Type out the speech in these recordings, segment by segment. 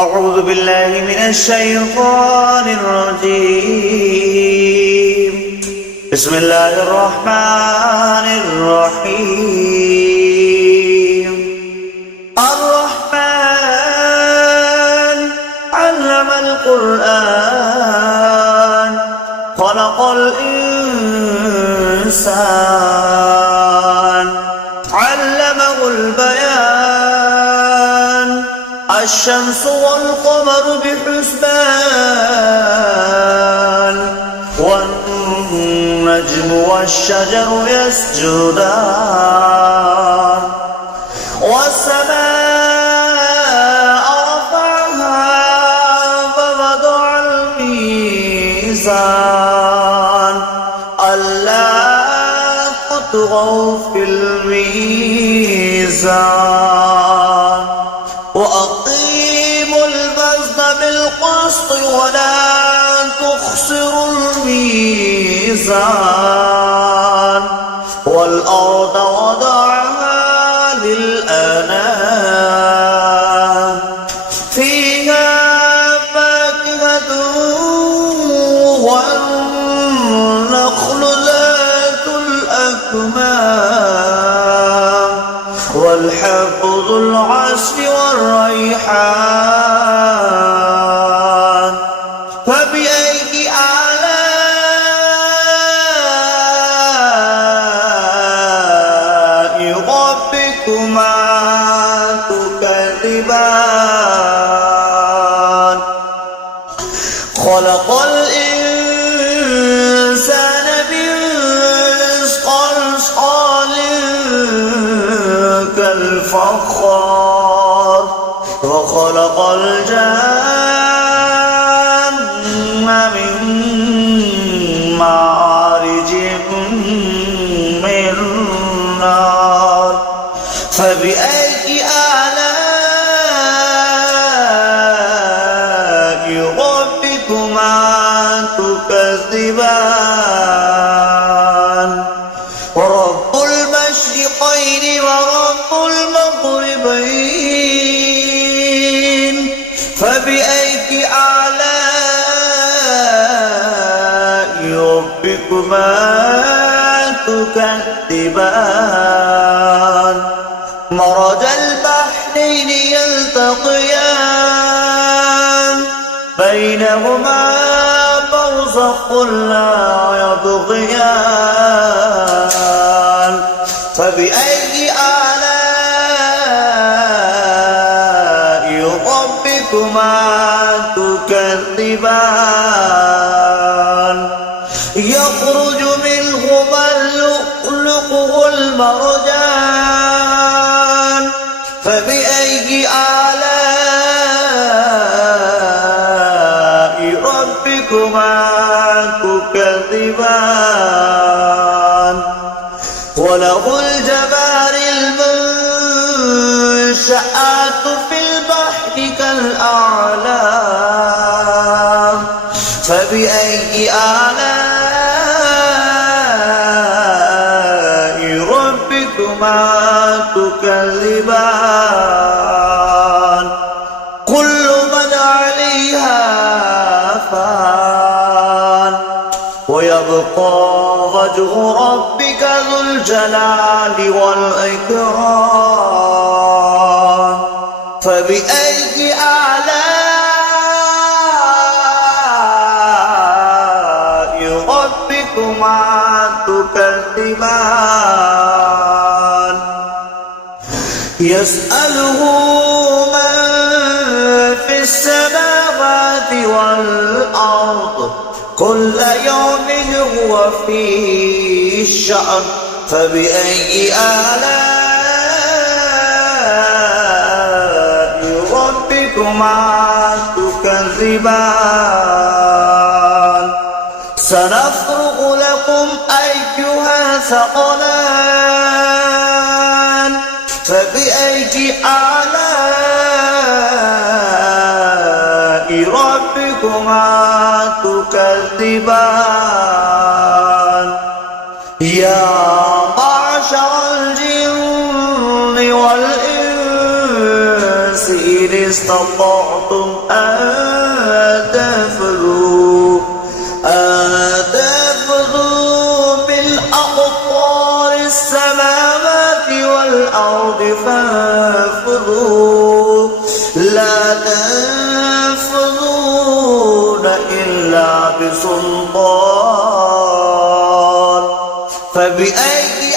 أعوذ بالله من الشيطان الرجيم. بسم الله الرحمن الرحيم. الرحمن علم القرآن خلق الإنسان علمه البيان الشمس والقمر بحسبان والنجم والشجر يسجدان والسماء رفعها فوضع الميزان ألا تطغوا في الميزان وأقيموا الوزن بالقسط ولا تخسروا الميزان والأرض وضعها للأنام فيها فاكهة والنخل ذات الأكمام والحب ذو العصف والريحان فبأي آلاء ربكما تكذبان خلق الإنسان من صلصال كالفخار وخلق الجن من مارج من نار فبأي آلاء ربكما تكذبان ورب المشرقين ورب المغربين فبأي آلاء ربكما تكذبان مرج البحرين يلتقيان بينهما برزخ لا يبغيان فبأي آلاء ربكما تكذبان يخرج منهما اللؤلؤ والمرجان فبأي آلاء ربكما تكذبان وله الجوار المنشآت في البحر كالأعلام فبأي آلاء ربكما تكذبان كل من عليها فان ويبقى وجه ربك ذو الجلال والإكرام فبأي آلاء ربكما تكذبان يسأله من في السماوات والأرض كل يوم هو في شأن فبأي آلاء ربكما تكذبان سنفرغ لكم أيها ثقلان فبأي آلاء ربكما تكذبان يا معشر الجن والإنس استطعتم أن تنفذوا بالأقطار السماوات والأرض فانفذوا لا تنفذون إلا بسلطان فبأي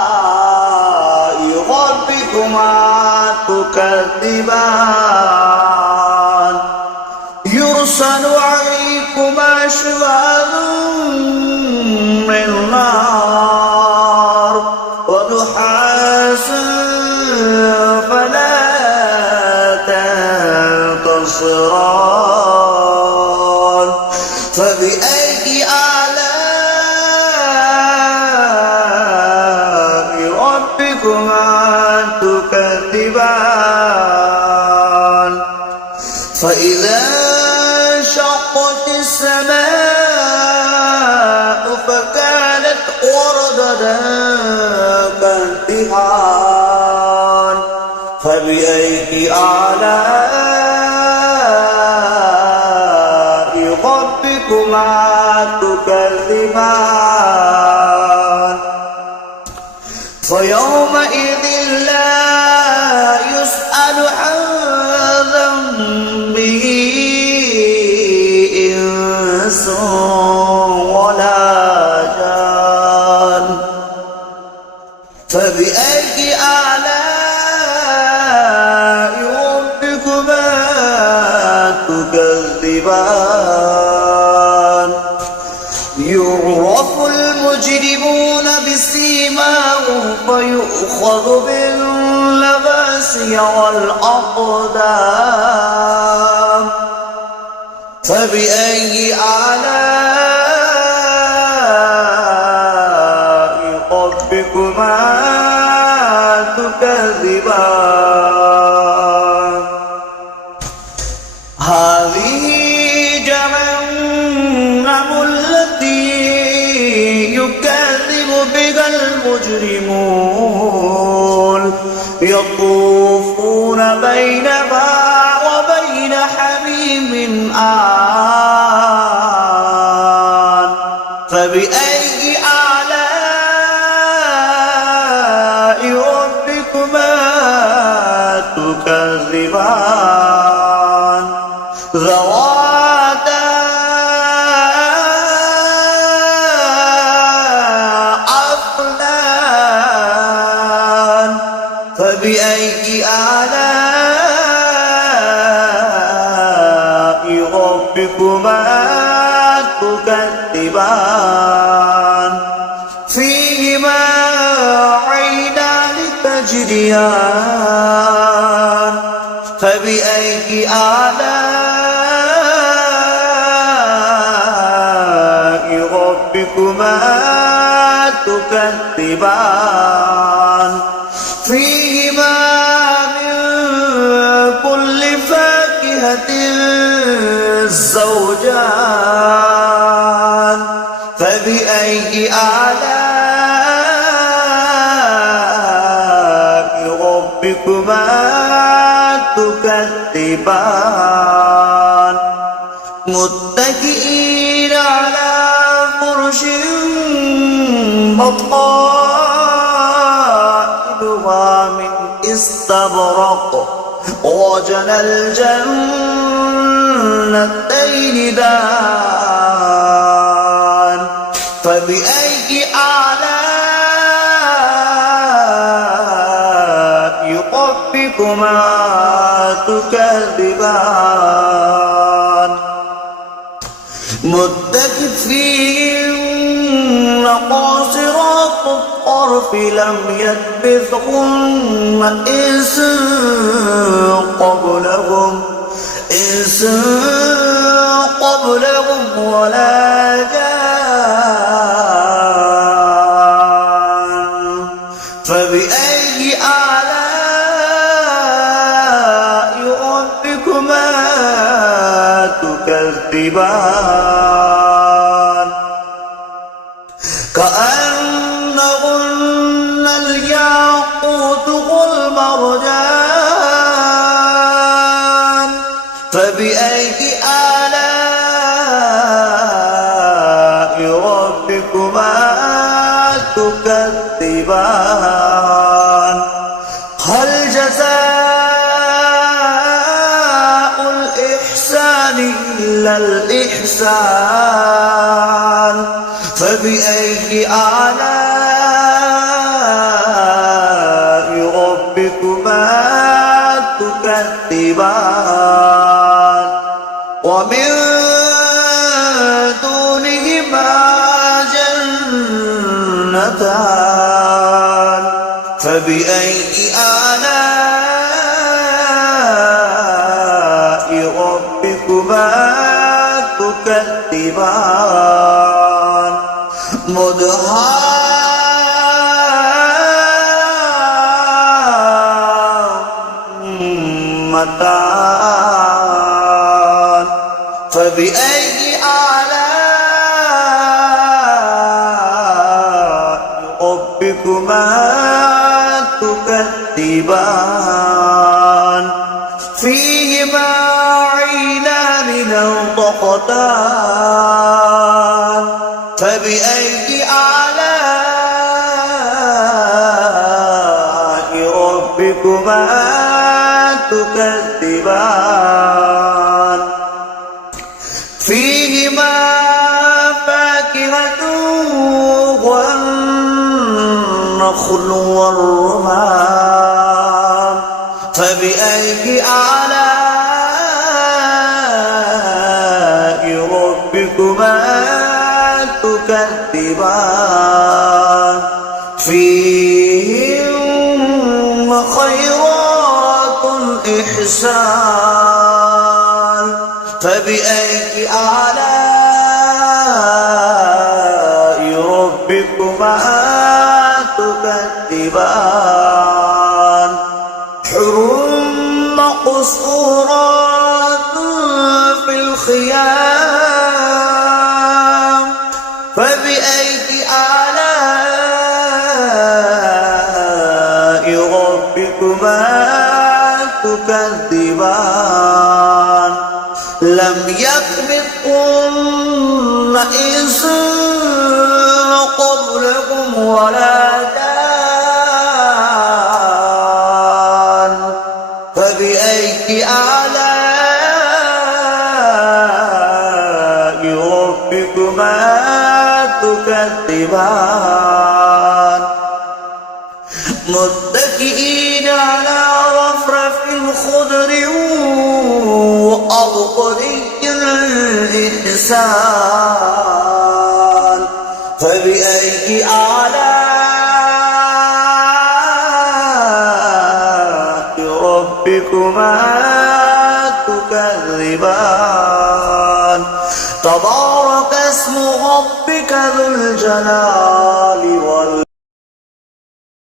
آلاء ربكما تكذبان يرسل عليكما شواظ من نار ونحاس فلا تنتصران فبأي آلاء ربكما تكذبان فإذا انشقت السماء فكانت وردة كالدهان فبأي آلاء ربكما تكذبان فيومئذ لا يسأل عن ذنبه إنس ولا جان فبأي آلاء ربكما تكذبان يعرف المجرمون بسيماهم فيؤخذ بالنواصي والأقدام فبأي آلاء ربكما تكذبان هذه جهنم التي يكذب بها المجرمون يطوفون بينها وبين حميم آن فبأي آلاء ربكما تكذبان ذواتا أفنان فبأي آلاء ربكما تكذبان فيهما عينان تجريان فبأي آلاء ربكما تكذبان فيهما من كل فاكهة زوجان فبأي آلاء ربكما تكذبان متكئين على فرش بطائنها من استبرق وجنى الجنتين دان فبأي آلاء ربكما تكذبان متكئين قاصرات الطرف لم يطمثهن إنس قبلهم ولا جان فبأي آلاء ربكما تكذبان كأنهن الياقوت والمرجان فبأي آلاء ربكما تكذبان هل جزاء الإحسان إلا الإحسان فبأي آلاء ربكما تكذبان ومن دونهما جنتان فبأي آلاء ربكما تكذبان مدهامتان فبأي آلاء ربكما تكذبان فيهما عينان نضختان فبأي آلاء ربكما تكذبان فيهما فاكهة والنخل والرمان فبأي آلاء ربكما تكذبان فيهن خيرات إحسان فبأي آلاء ربكما تكذبان حر مقصورات في الخيام فبأي آلاء ربكما تكذبان لم يطمثهن إنس قبلكم ولا جان فبأي آلاء ربكما تكذبان متكئين على رفرف خضر وأبقري الإحسان فبأي آلاء ربكما تكذبان تبارك اسم ربك ذو الجلال